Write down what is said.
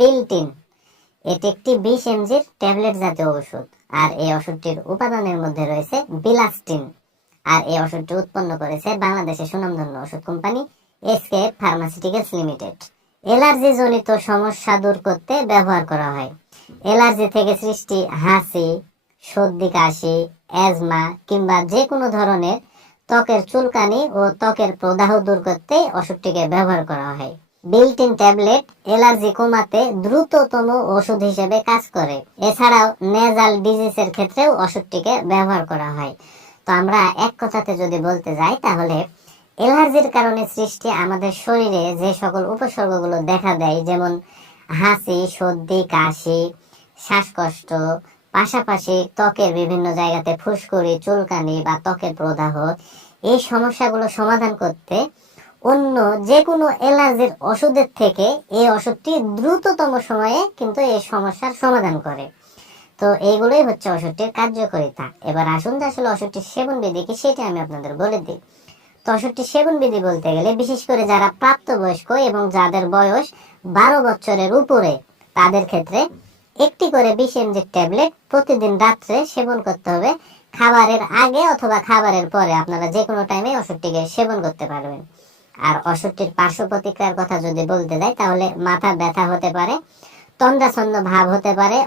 Built-in. এটি একটি বিশ এমজির ট্যাবলেট জাতীয় ওষুধ। আর এই ওষুধটির উপাদানের মধ্যে রয়েছে বিলাস্টিন। আর এই ওষুধটি উৎপন্ন করেছে বাংলাদেশের সুনামধন্য ওষুধ company SK pharmaceuticals limited. Allergy জনিত সমস্যা দূর করতে ব্যবহার করা হয়। এলার্জি থেকে সৃষ্টি হাসি সর্দি, কাশি, অ্যাজমা কিংবা যে কোনো ধরনের ত্বকের চুলকানি ও ত্বকের প্রদাহ দূর করতে ওষুধটিকে ব্যবহার করা হয়। বিল্টিন ট্যাবলেট অ্যালার্জি কমাতে দ্রুততম ওষুধ হিসেবে কাজ করে। এছাড়াও নেজাল ডিজিজের ক্ষেত্রেও ওষুধটিকে ব্যবহার করা হয়। তো আমরা এক কথাতে যদি বলতে যাই, তাহলে অ্যালার্জির কারণে সৃষ্টি আমাদের শরীরে যে সকল উপসর্গগুলো দেখা দেয়, যেমন হাসি, সর্দি, কাশি, শ্বাসকষ্ট, পাশাপাশি ত্বকের বিভিন্ন জায়গাতে ফুসকুড়ি, চুলকানি বা ত্বকের প্রদাহ, এই সমস্যাগুলো সমাধান করতে অন্য যে কোনো অ্যালার্জির ওষুধের থেকে এই ওষুধটি দ্রুততম সময়ে কিন্তু এই সমস্যার সমাধান করে। তো এইগুলোই হচ্ছে ওষুধটির কার্যকারিতা। এবার আসুন যে আসলে ওষুধটির সেবন বিধি কি সেটা আমি আপনাদের বলে দিই। তো ওষুধটির সেবন বিধি বলতে গেলে বিশেষ করে যারা প্রাপ্তবয়স্ক এবং যাদের বয়স বারো বছরের উপরে, তাদের ক্ষেত্রে একটি করে বিশ এমজি ট্যাবলেট প্রতিদিন রাত্রে সেবন করতে হবে। খাবারের আগে অথবা খাবারের পরে আপনারা যে কোনো টাইমে ওষুধটিকে সেবন করতে পারবেন। আর ওষুধটির পার্শ্ব প্রতিক্রিয়ার কথা যদি বলতে যাই, তাহলে মাথা ব্যথা হতে পারে তন্দ্রাছন্দ ভাব হতে পারে